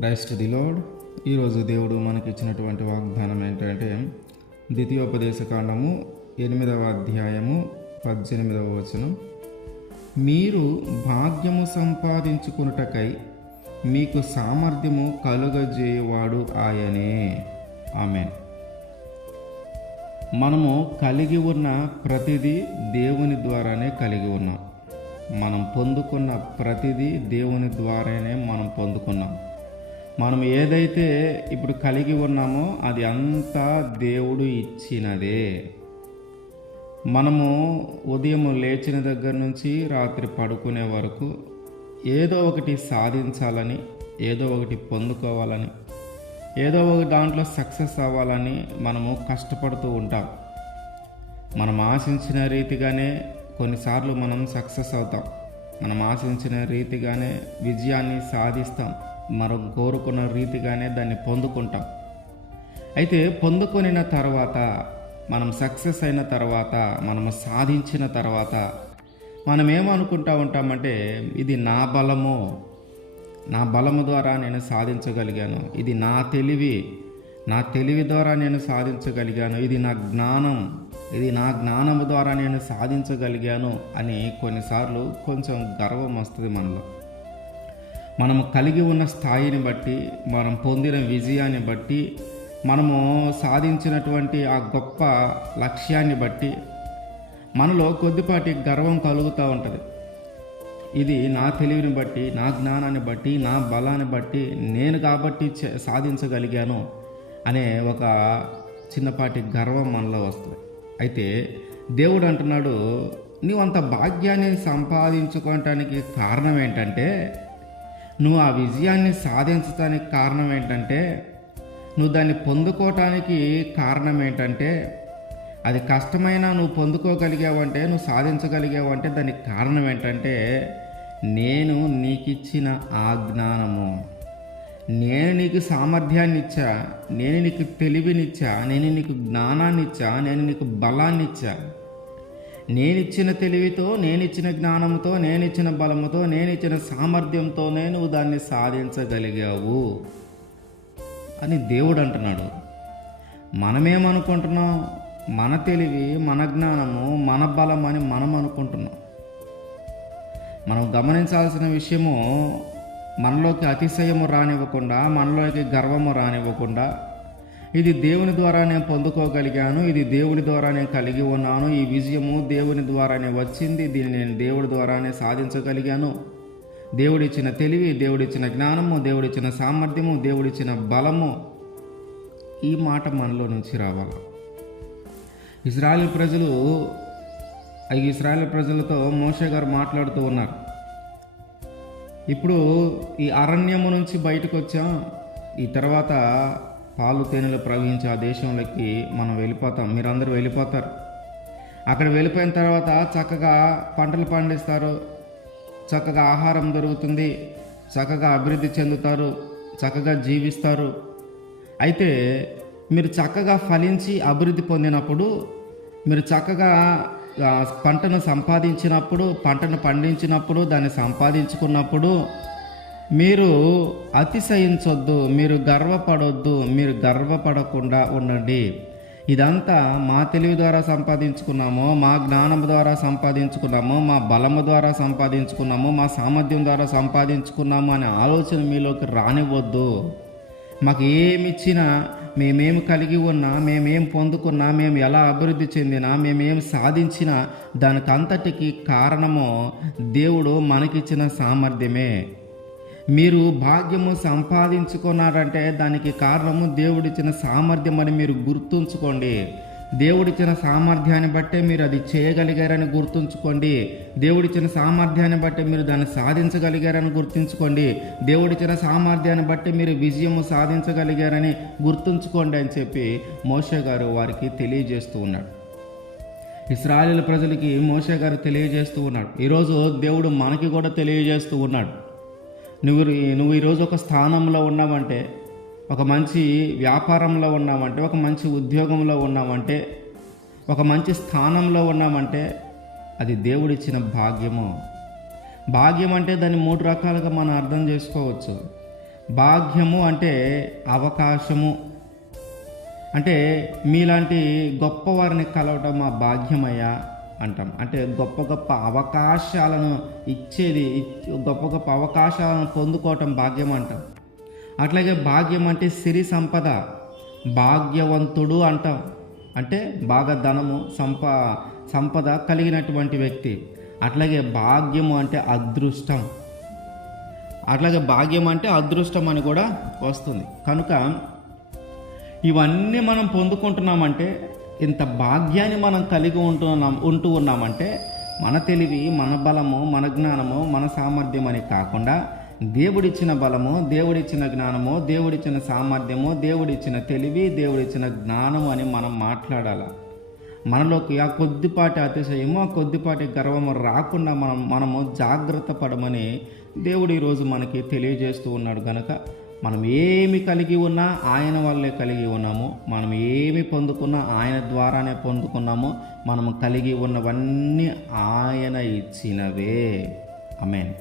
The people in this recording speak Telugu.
Christ the lord. ఈరోజు దేవుడు మనకి ఇచ్చినటువంటి వాగ్దానం ఏంటంటే ద్వితీయోపదేశకాండము 8వ అధ్యాయము 18వ వచనం. మీరు భాగ్యము సంపాదించుకున్నటకై మీకు సామర్థ్యము కలుగజేయువాడు ఆయనే. ఆమేన్. మనము కలిగి ఉన్న ప్రతిదీ దేవుని ద్వారానే కలిగి ఉన్నాం. మనం పొందుకున్న ప్రతిదీ దేవుని ద్వారానే మనం పొందుకున్నాం. మనం ఏదైతే ఇప్పుడు కలిగి ఉన్నామో అది అంతా దేవుడు ఇచ్చినదే. మనము ఉదయం లేచిన దగ్గర నుంచి రాత్రి పడుకునే వరకు ఏదో ఒకటి సాధించాలని, ఏదో ఒకటి పొందుకోవాలని, ఏదో ఒక దాంట్లో సక్సెస్ అవ్వాలని మనము కష్టపడుతూ ఉంటాం. మనం ఆశించిన రీతిగానే కొన్నిసార్లు మనం సక్సెస్ అవుతాం. మనం ఆశించిన రీతిగానే విజయాన్ని సాధిస్తాం. మనం కోరుకున్న రీతిగానే దాన్ని పొందుకుంటాం. అయితే పొందుకొనిన తర్వాత, మనం సక్సెస్ అయిన తర్వాత, మనము సాధించిన తర్వాత మనం ఏమనుకుంటూ ఉంటామంటే ఇది నా బలము ద్వారా నేను సాధించగలిగాను, ఇది నా తెలివి ద్వారా నేను సాధించగలిగాను, ఇది నా జ్ఞానము ద్వారా నేను సాధించగలిగాను అని కొన్నిసార్లు కొంచెం గర్వం వస్తుంది మనలో. మనము కలిగి ఉన్న స్థాయిని బట్టి, మనం పొందిన విజయాన్ని బట్టి, మనము సాధించినటువంటి ఆ గొప్ప లక్ష్యాన్ని బట్టి మనలో కొద్దిపాటి గర్వం కలుగుతూ ఉంటుంది. ఇది నా తెలివిని బట్టి, నా జ్ఞానాన్ని బట్టి, నా బలాన్ని బట్టి నేను కాబట్టి సాధించగలిగాను అనే ఒక చిన్నపాటి గర్వం మనలో వస్తుంది. అయితే దేవుడు అంటున్నాడు, నువ్వు అంత భాగ్యాన్ని సంపాదించుకోవటానికి కారణం ఏంటంటే, నువ్వు ఆ విజయాన్ని సాధించడానికి కారణం ఏంటంటే, నువ్వు దాన్ని పొందుకోవటానికి కారణం ఏంటంటే, అది కష్టమైనా నువ్వు పొందుకోగలిగావంటే, నువ్వు సాధించగలిగావంటే దానికి కారణం ఏంటంటే, నేను నీకు ఇచ్చిన ఆ జ్ఞానము, నేను నీకు సామర్థ్యాన్ని ఇచ్చా, నేను నీకు తెలివినిచ్చా, నేను నీకు జ్ఞానాన్ని ఇచ్చా, నేను నీకు బలాన్ని ఇచ్చా. నేనిచ్చిన తెలివితో, నేనిచ్చిన జ్ఞానంతో, నేనిచ్చిన బలముతో, నేనిచ్చిన సామర్థ్యంతోనే నువ్వు దాన్ని సాధించగలిగావు అని దేవుడు అంటున్నాడు. మనమేమనుకుంటున్నాం? మన తెలివి, మన జ్ఞానము, మన బలం అని మనం అనుకుంటున్నాం. మనం గమనించాల్సిన విషయము, మనలోకి అతిశయము రానివ్వకుండా, మనలోకి గర్వము రానివ్వకుండా, ఇది దేవుని ద్వారా నేను పొందుకోగలిగాను, ఇది దేవుడి ద్వారా నేను కలిగి ఉన్నాను, ఈ విజయము దేవుని ద్వారానే వచ్చింది, దీన్ని నేను దేవుడి ద్వారానే సాధించగలిగాను, దేవుడిచ్చిన తెలివి, దేవుడిచ్చిన జ్ఞానము, దేవుడిచ్చిన సామర్థ్యము, దేవుడిచ్చిన బలము, ఈ మాట మనలో నుంచి రావాలి. ఇశ్రాయేలు ప్రజలతో మోషే గారు మాట్లాడుతూ ఉన్నారు. ఇప్పుడు ఈ అరణ్యము నుంచి బయటకు వచ్చాం, ఈ తర్వాత పాలు తేనెలు ప్రవహించే ఆ దేశంలోకి మనం వెళ్ళిపోతాం, మీరందరూ వెళ్ళిపోతారు. అక్కడ వెళ్ళిపోయిన తర్వాత చక్కగా పంటలు పండిస్తారు, చక్కగా ఆహారం దొరుకుతుంది, చక్కగా అభివృద్ధి చెందుతారు, చక్కగా జీవిస్తారు. అయితే మీరు చక్కగా ఫలించి అభివృద్ధి పొందినప్పుడు, మీరు చక్కగా పంటను సంపాదించినప్పుడు, పంటను పండించినప్పుడు, దాన్ని సంపాదించుకున్నప్పుడు మీరు అతిశయించొద్దు, మీరు గర్వపడొద్దు, మీరు గర్వపడకుండా ఉండండి. ఇదంతా మా తెలివి ద్వారా సంపాదించుకున్నాము, మా జ్ఞానం ద్వారా సంపాదించుకున్నాము, మా బలము ద్వారా సంపాదించుకున్నాము, మా సామర్థ్యం ద్వారా సంపాదించుకున్నాము అనే ఆలోచన మీలోకి రానివ్వద్దు. మాకు ఏమిచ్చినా, మేమేమి కలిగి ఉన్నా, మేమేం పొందుకున్నా, మేము ఎలా అభివృద్ధి చెందినా, మేమేం సాధించినా దానికంతటికి కారణము దేవుడు మనకిచ్చిన సామర్థ్యమే. మీరు భాగ్యము సంపాదించుకున్నారంటే దానికి కారణము దేవుడిచ్చిన సామర్థ్యం అని మీరు గుర్తుంచుకోండి. దేవుడిచ్చిన సామర్థ్యాన్ని బట్టే మీరు అది చేయగలిగారని గుర్తుంచుకోండి. దేవుడిచ్చిన సామర్థ్యాన్ని బట్టి మీరు దాన్ని సాధించగలిగారని గుర్తుంచుకోండి. దేవుడిచ్చిన సామర్థ్యాన్ని బట్టి మీరు విజయము సాధించగలిగారని గుర్తుంచుకోండి అని చెప్పి మోషే గారు వారికి తెలియజేస్తూ ఉన్నాడు. ఇశ్రాయేలు ప్రజలకి మోషే గారు తెలియజేస్తూ ఉన్నాడు. ఈరోజు దేవుడు మనకి కూడా తెలియజేస్తూ ఉన్నాడు. నువ్వు ఈరోజు ఒక స్థానంలో ఉన్నావంటే, ఒక మంచి వ్యాపారంలో ఉన్నావంటే, ఒక మంచి ఉద్యోగంలో ఉన్నావంటే, ఒక మంచి స్థానంలో ఉన్నామంటే అది దేవుడిచ్చిన భాగ్యము. భాగ్యం అంటే దాన్ని 3 రకాలుగా మనం అర్థం చేసుకోవచ్చు. భాగ్యము అంటే అవకాశము. అంటే మీలాంటి గొప్పవారిని కలవటం మా భాగ్యమయ్యా అంటాం. అంటే గొప్ప గొప్ప అవకాశాలను ఇచ్చేది, గొప్ప గొప్ప అవకాశాలను పొందుకోవటం భాగ్యం అంటాం. అట్లాగే భాగ్యం అంటే సిరి సంపద, భాగ్యవంతుడు అంటాం. అంటే బాగా ధనము సంపద కలిగినటువంటి వ్యక్తి. అట్లాగే భాగ్యము అంటే అదృష్టం. అట్లాగే భాగ్యం అంటే అదృష్టం అని కూడా వస్తుంది. కనుక ఇవన్నీ మనం పొందుకుంటున్నామంటే, ఇంత భాగ్యాన్ని మనం కలిగి ఉంటూ ఉన్నామంటే మన తెలివి, మన బలము, మన జ్ఞానము, మన సామర్థ్యం అని కాకుండా దేవుడిచ్చిన బలము, దేవుడిచ్చిన జ్ఞానము, దేవుడిచ్చిన సామర్థ్యము, దేవుడిచ్చిన తెలివి, దేవుడిచ్చిన జ్ఞానము అని మనం మాట్లాడాలి. మనలోకి ఆ కొద్దిపాటి అతిశయము, ఆ కొద్దిపాటి గర్వము రాకుండా మనము జాగ్రత్త పడమని దేవుడు ఈరోజు మనకి తెలియజేస్తూ ఉన్నాడు. కనుక మనం ఏమి కలిగి ఉన్నా ఆయన వల్లే కలిగి ఉన్నాము. మనం ఏమి పొందుకున్నా ఆయన ద్వారానే పొందుకున్నాము. మనము కలిగి ఉన్నవన్నీ ఆయన ఇచ్చినవే. ఆమేన్.